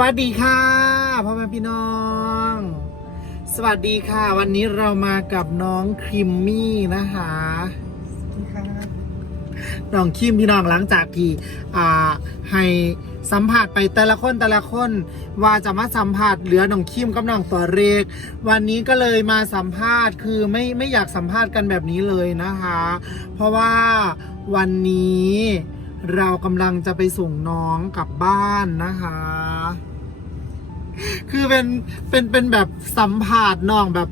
วัสดีค่ะพ่อแม่พี่น้อง สวัสดีค่ะ วันนี้เรามากับน้องครีมมี่นะคะน้องคิมพี่น้องหลังจากที่อ่าให้สัมผัสไปแต่ละคนแต่ละคนว่าจะมาสัมผัสเหลือน้องคิมกับน้องตัวเรก วันนี้ก็เลยมาสัมภาษณ์คือไม่ไม่อยากสัมภาษณ์กันแบบนี้เลยนะคะ เพราะว่าวันนี้เรากำลังจะไปส่งน้องกลับบ้านนะคะ คือเป็นเป็นเป็นแบบสัมภาษณ์น้องแบบ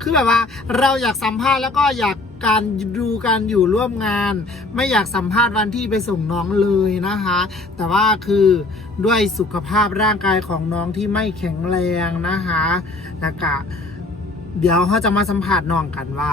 คือแบบว่าเราอยากสัมภาษณ์แล้วก็อยากการดูการอยู่ร่วมงาน ไม่อยากสัมภาษณ์วันที่ไปส่งน้องเลยนะคะ แต่ว่าคือด้วยสุขภาพร่างกายของน้องที่ไม่แข็งแรงนะคะแล้วก็เดี๋ยวเขาจะมาสัมผัสน้องกันว่า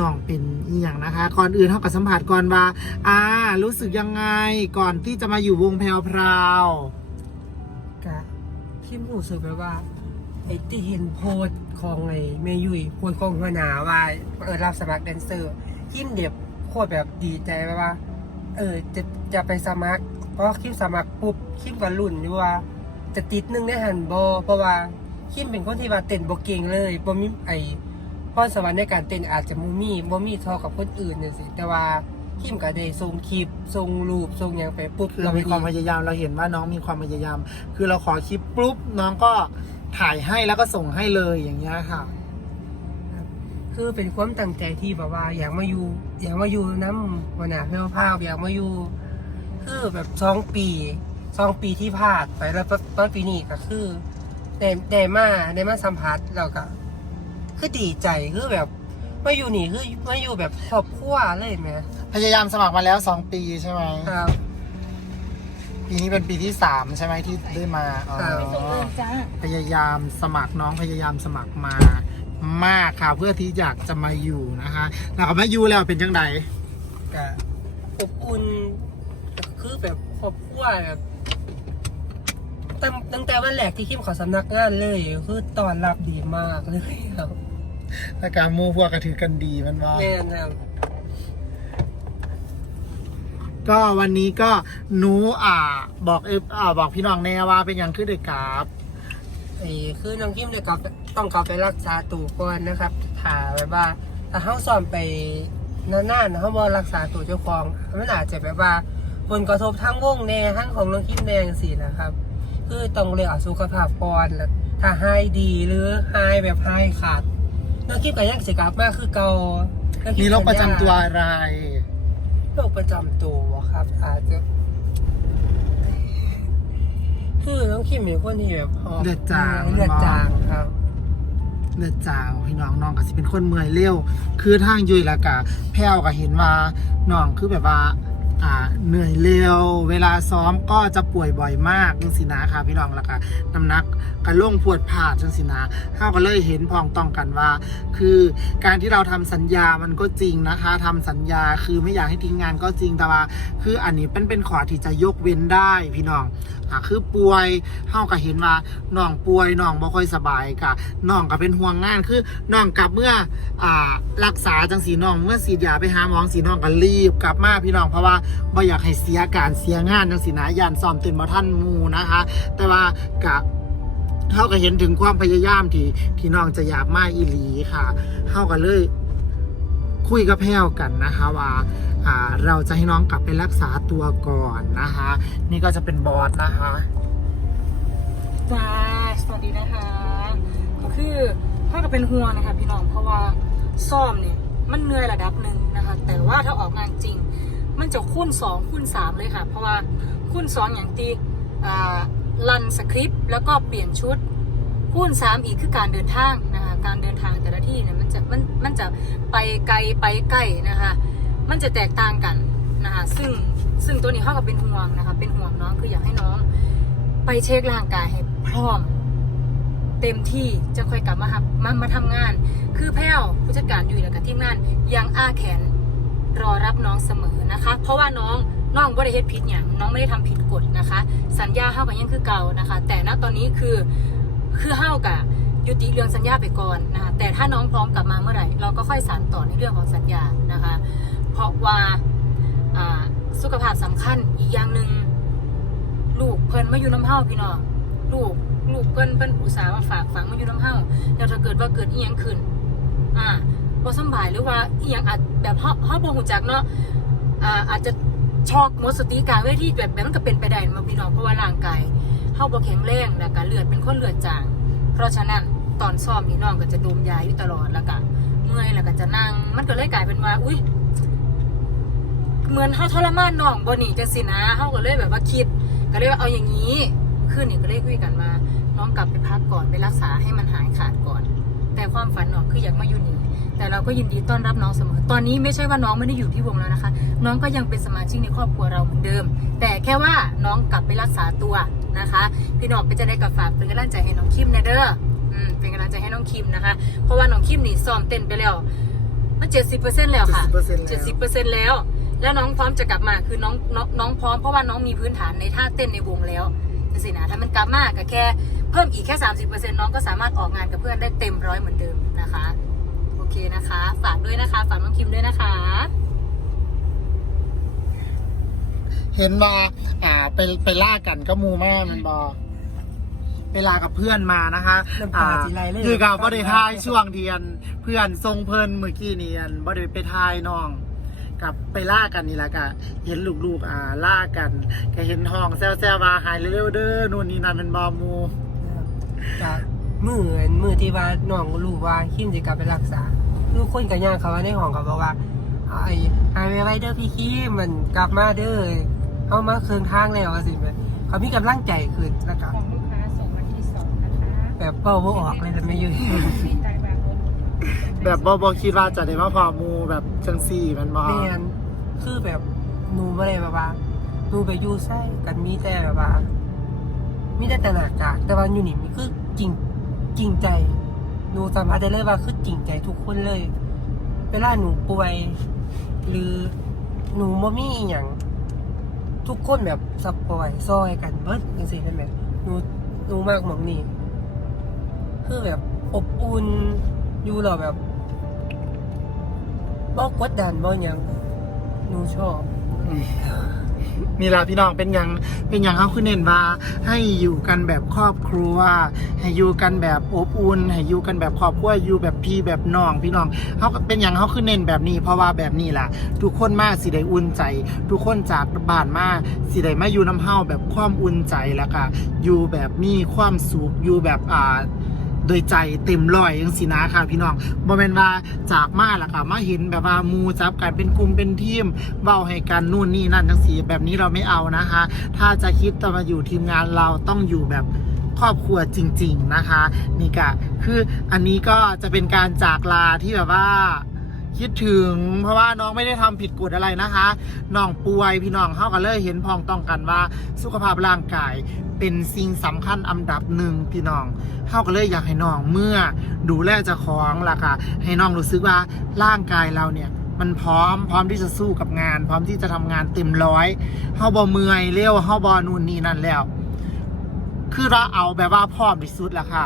น้องเป็นอีหยังนะคะ ก่อนอื่นเขากับสัมผัสก่อนว่า อ่า รู้สึกยังไงก่อนที่จะมาอยู่วงแพรวพราว คิมรู้สึกแบบว่า ไอ้ที่เห็นโพสต์ของไอ้เมยุยโพสของหัวหน้าว่าเออรับสมัครแดนเซอร์คิมเด็บโคตรแบบดีใจแบบว่า เออจะจะไปสมัครเพราะคิมสมัครปุ๊บคิมก็รุ่นอยู่ว่า จะติดหนึ่งในหันบอเพราะว่าคิมเป็นคนที่ว่าเต้นบ่เก่งเลยบ่มีไอ้พรสวรรค์ในการเต้นอาจจะบ่มีบ่มีท่ากับคนอื่นจังซี่แต่ว่า คิมก็ได้ส่งคลิปส่งรูปส่งหยังไปปุ๊บคือเรามีความพยายามเราเห็นว่าน้องมีความพยายาม คือเราขอคลิปปุ๊บน้องก็ถ่ายให้แล้วก็ส่งให้เลยอย่างเงี้ยค่ะ คือเป็นความตั้งใจที่แบบว่าอยากมาอยู่อยากมาอยู่น้ำวันหนาเพื่อภาพอยากมาอยู่ คือแบบสองปีสองปีที่ผ่านไปแล้วตอนปีนี้ก็คือได้ได้มาได้มาสัมผัสแล้วก็คือดีใจคือแบบ มาอยู่นี่คือมาอยู่แบบครอบครัวเลยไหมพยายามสมัครมาแล้ว2ปีใช่ไหมครับปีนี้เป็นปีที่3ใช่ไหมที่ได้มาอ๋อครับพยายามสมัครน้องพยายามสมัครมามากค่ะเพื่อที่อยากจะมาอยู่นะคะแล้วก็มาอยู่แล้วเป็นจังไดก็อบอุ่นคือแบบครอบครัวแบบตั้งตั้งแต่วันแรกที่คิมเขอสำนักงานเลย คือตอนรับดีมากเลยครับ และการหมู่พวกกระถือกันดีมันว่าแม่นะครับ ก็วันนี้ก็หนูอ่า บอกเอฟอ่าบอกพี่น้องแน่ว่าเป็นหยังคือเด็กกราบ ไอ้คือน้องคิมเนี่ยกลับต้องกลับไปรักษาตัวก่อนนะครับถ้าแบบว่าถ้าเขาสอนไปนานๆเขาบอรักษาตัวเจ้าของมันอาจจะแบบว่าผลกระทบทั้งวงแน่ทั้งของน้องคิมแดงสินะครับ คือต้องเรียกสุขภาพก่อนแล้วถ้าหายดีหรือหายแบบหายขาด น้องคิมก็ยังสิกลับมากคือเก่าน้องคิมีโรคประจำตัวอะไร โรคประจำตัวครับ อาจจะ คือน้องคิมเป็นคนที่แบบหบเลือดจาง เลือดจางครับ เลือดจางพี่น้องน้องก็สิเป็นคนเมื่อยเร็ว คือทางยุยและกะแพ้วก็เห็นว่าน้องคือแบบว่า อ่า เหนื่อยเร็ว เวลาซ้อมก็จะป่วยบ่อยมากจังสินะค่ะพี่น้องแล้วก็น้ำหนักกระล่งปวดผาดจังสินะข้าก็เลยเห็นพ้องต้องกันว่า คือการที่เราทำสัญญามันก็จริงนะคะทำสัญญาคือไม่อยากให้ทิ้งงานก็จริงแต่ว่า คืออันนี้เป็นเป็นขอที่จะยกเว้นได้พี่น้องอ่าคือป่วยเฮาก็เห็นว่าน้องป่วยน้องบ่ค่อยสบายกะน้องก็เป็นห่วงงานคือน้องกลับเมื่ออ่ารักษาจังสีน้องเมื่อสีดยาไปหาหมอสีน้องก็รีบกลับมาพี่น้องเพราะว่าบ่อยากากให้เสียการเสียงานจังสีนะยานซ้อมตื่นมาท่านหมูนะคะ แต่ว่ากะเขาก็เห็นถึงความพยายามที่ที่น้องจะอยากมาอีหลีค่ะเขาก็เลยคุยกับแพรวกันนะคะว่าเราจะให้น้องกลับไปรักษาตัวก่อนนะคะ นี่ก็จะเป็นบอสนะคะจ้าสวัสดีนะคะ ก็คือพ่อก็เป็นห่วงนะคะ พี่น้องเพราะว่าซ่อมเนี่ยมันเหนื่อยระดับหนึ่งนะคะ แต่ว่าถ้าออกงานจริง มันจะคูณสองคูณสามเลยค่ะ เพราะว่าคูณสองอย่างตีอ่ารันสคริปต์แล้วก็เปลี่ยนชุดคูณสามอีกคือการเดินทางนะคะการเดินทางแต่ละที่เนี่ยมันจะมันมันจะไปไกลไปใกล้นะคะมันจะแตกต่างกันนะคะซึ่งซึ่งตัวนี้เขาก็เป็นห่วงนะคะเป็นห่วงน้องคืออยากให้น้อง ไปเช็คร่างกายให้พร้อมเต็มที่จะค่อยกลับมาหับมามาทำงาน คือแพ้วผู้จัดการอยู่แล้วกับทีมงานยังอ้าแขน รอรับน้องเสมอนะคะ เพราะว่าน้องน้องไม่ได้เฮ็ดผิดอย่างน้องไม่ได้ทำผิดกฎนะคะ สัญญาเฮากับยังคือเก่านะคะ แต่ณตอนนี้คือคือเฮากับยุติเรื่องสัญญาไปก่อนนะคะแต่ถ้าน้องพร้อมกลับมาเมื่อไหร่ เราก็ค่อยสานต่อในเรื่องของสัญญานะคะ เพราะว่าสุขภาพสำคัญอีกอย่างหนึ่งลูกเพิ่นมาอยู่น้ำเฮาพี่น้องลูกลูกเปิ้นเปิ้นอุตส่าห์มาฝากฝังมาอยู่น้ำเฮาแล้วถ้าเกิดว่าเกิดอีหยังขึ้นอ่า บ่สบายหรือว่าอีหยังอาจแบบเฮาเฮาบ่ฮู้จักเนาะอ่าอาจจะช็อกหมดสติกลารเวทีแบบแบบมันก็เป็นไปได้มาพี่น้องเพราะว่าร่างกายเฮาบ่แข็งแรงแล้วก็เลือดเป็นคนเลือดจาง เพราะฉะนั้นตอนซ้อมนี่น้องก็จะดมยาอยู่ตลอดแล้วก็เมื่อยแล้วก็จะนั่ง มันก็เลยกลายเป็นว่าอุ้ยเหมือนเฮาทรมานน้องบ่นี่จังซี่นะเฮาก็เลยแบบว่าคิด ก็เลยว่าเอาอย่างนี้คืนนี้ก็เลยคุยกันมาน้องกลับไปพักก่อนไปรักษาให้มันหายขาดก่อน แต่ความฝันน้องคืออยากมาอยู่นี่ แต่เราก็ยินดีต้อนรับน้องเสมอ ตอนนี้ไม่ใช่ว่าน้องไม่ได้อยู่ที่วงแล้วนะคะ น้องก็ยังเป็นสมาชิกในครอบครัวเราเหมือนเดิม แต่แค่ว่าน้องกลับไปรักษาตัวนะคะ พี่น้องก็จะได้กับฝากเป็นกำลังใจให้น้องคิมนะเด้ออืมเป็นกำลังใจให้น้องคิมนะคะ เพราะว่าน้องคิมนี่ซ้อมเต้นไปแล้วมันเจ็ดสิบเปอร์เซ็นต์แล้วค่ะ70%เจ็ดสิบเปอร์เซ็นต์แล้ว แล้วน้องพร้อมจะกลับมาคือน้องน้องน้องพร้อมเพราะว่าน้องมีพื้นฐานในท่าเต้นในวงแล้วจะสินะถ้ามันกลับมาก็แค่เพิ่มอีกแค่สามสิบเปอร์เซ็นต์น้องก็สามารถออกงานกับเพื่อนได้เต็มร้อยเหมือนเดิมนะคะโอ เคนะคะ ฝากด้วยนะคะ ฝากน้องคิมด้วยนะคะ เห็นว่าอ่าไปไปล่ากันก็มูแม่มันบอไปลากับเพื่อนมานะคะน้ำตาสิไหลเลย คือกับบ่ได้ทายช่วงเดียน เพื่อนทรงเพิ่นเมื่อกี้เนียนบ่ได้ไปทายน้อง กับไปล่ากันนี่แหละกะเห็นลูกๆอ่าล่ากัน ก็เห็นห้องแซวๆว่าหายเร็วๆเด้อนู่นนี่นั่นเป็นบอมูก็มือมือที่ว่าน้องรู้ว่าคิมจะกลับไปรักษา คือคนกับย่างเขาว่าในห้องเขาบอกว่าไอ้ไอ้ไวเดอร์พี่คิมมันกลับมาเด้อเขามาเคืองทางแล้วสิแม่เขามีกำลังใจขึ้นแล้วก็ของลูกค้าส่งวันที่สองนะคะแบบเป้าบ่ออกเลยแต่ไม่อยู่มีใจแบบรถแบบบ่บ่คิดว่าจะได้มาพอมูแบบจังซี่แมันบ่แมนคือแบบหนูไม่ได้แบบว่าหนูไปอยู่ไส้กันมีแต่แบบว่ามีแต่แต่หน้ากากแต่ว่าอยู่นี่มีคือจริงจริงใจ หนูสามารถได้เลยว่าคือจริงใจทุกคนเลย เวลาหนูป่วย หรือหนูบ่มีอย่างทุกคนแบบซัพพอร์ตซอยกันเบิดจังซี่นั่นแหละหนูหนูมากหมองนี่คือแบบอบอุ่นอยู่แล้วแบบบ่กดดันบ่หยังหนูชอบ นี่ละพี่น้องเป็นหยังเป็นหยังเขาคือเน้นว่า ให้อยู่กันแบบครอบครัว ให้อยู่กันแบบอบอุ่นให้อยู่กันแบบครอบครัวอยู่แบบพี่แบบน้อง พี่น้องเขาเป็นหยังเขาคือเน้นแบบนี้ เพราะว่าแบบนี้ล่ะ ทุกคนมาสิได้อุ่นใจ ทุกคนจากบ้านมาสิได้มาอยู่น้ำเฮาแบบความอุ่นใจแล้วก็อยู่แบบมีความสุขอยู่แบบอ่า โดยใจเต็มร้อยยังสินะค่ะพี่น้องโมเมนว่าจากมาล่ะค่ะมาเห็นแบบว่ามูจับกันเป็นกลุ่มเป็นทีมเบ้าให้กันนู่นนี่นั่นทั้งสีแบบนี้เราไม่เอานะคะ ถ้าจะคิดจะมาอยู่ทีมงานเราต้องอยู่แบบครอบครัวจริง ๆนะคะ นี่กะคืออันนี้ก็จะเป็นการจากลาที่แบบว่า คิดถึง เพราะว่าน้องไม่ได้ทำผิดกฎอะไรนะคะน้องป่วยพี่น้องเข้าก็เลยเห็นพ้องต้องกันว่าสุขภาพร่างกายเป็นสิ่งสำคัญอันดับหนึ่งพี่น้องเข้าก็เลยอยากให้น้องเมื่อดูแลเจ้าของล่ะค่ะให้น้องรู้สึกว่าร่างกายเราเนี่ยมันพร้อมพร้อมที่จะสู้กับงาน พร้อมที่จะทำงานเต็มร้อยเฮาบ่เมื่อยเร็วเฮาบ่นู่นนี่นั่นแล้ว คือเราเอาแบบว่าพร้อมที่สุดแล้วค่ะ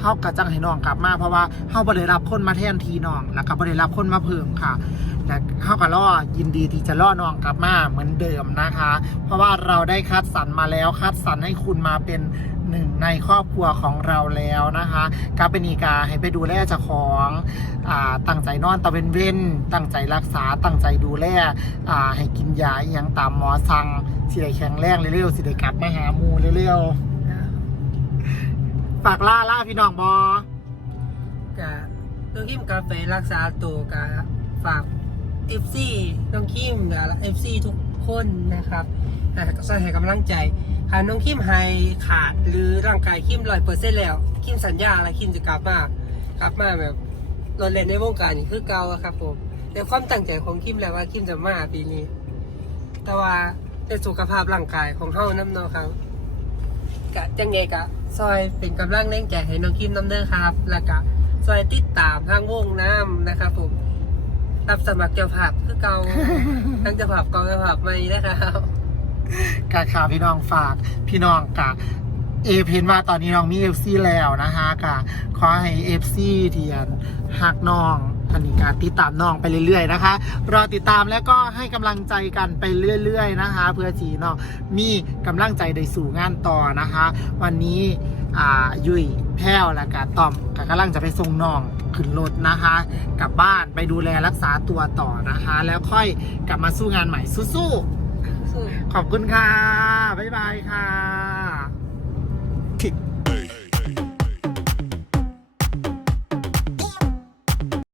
เฮากะจังให้น้องกลับมา เพราะว่าเฮาบ่ได้รับคนมาแทนทีน้องแล้วก็บ่ได้รับคนมาเพิ่มค่ะและเฮาก็รอยินดีที่จะรอน้องกลับมาเหมือนเดิมนะคะ เพราะว่าเราได้คัดสรรมาแล้วคัดสรรให้คุณมาเป็นหนึ่งในครอบครัวของเราแล้วนะคะกาเป็นอีกาให้ไปดูแลเจ้าของอตั้งใจนอนตะเวนเว้นตั้งใจรักษาตั้งใจดูแลให้กินยาอหยังตามหมอสั่งสิได้แข็งแรงเร็วๆสิได้กลับมาหาหมูเร็วๆ ฝากล่าล่าพี่น้องบอกะน้องคิมกาไปรักษาตัวกะฝากเอฟซีน้องคิมและเอฟซีทุกคนนะครับอ่าก็ช่ให้กำลังใจหากน้องคิมหายขาดหรือร่างกายคิมร้อยเปอร์เซ็นต์แล้วคิมสัญญาแล้วคิมจะกลับมากลับมาแบบโดนเล่นในวงการนี่คือเก่าครับผมแต่ความตั้งใจของคิมแล้วว่าคิมจะมาปีนี้ แต่ว่าในสุขภาพร่างกายของเฮาน้ำเนาะครับ กะจังไงกะซอยเป็นกำลังแรงใจให้น้องคิมน้ำเด้อครับ แล้วก็ซอยติดตามทางวงน้ำนะครับผมรับสมัครเจ้าภาพคือเก่าทั้งเจ้าภาพเก่าเจ้าภาพใหม่นะครับกาข่าวพี่น้องฝากพี่น้องกะเอเพนว่าตอนนี้น้องมีเอฟซีแล้วนะคะกะขอให้เอฟซีเทียนหักน้อง อันนี้การติดตามน้องไปเรื่อยๆนะคะ รอติดตามแล้วก็ให้กำลังใจกันไปเรื่อย ๆนะคะ เพื่อสีน้องมีกำลังใจได้สู่งานต่อนะคะ วันนี้อ่ายุยแพ้วและกาต้อมก็กำลังจะไปส่งน้องขึ้นรถนะคะ กลับบ้านไปดูแลรักษาตัวต่อนะคะ แล้วค่อยกลับมาสู้งานใหม่สู้ๆสู้ขอบคุณค่ะ บ๊ายบายค่ะคิด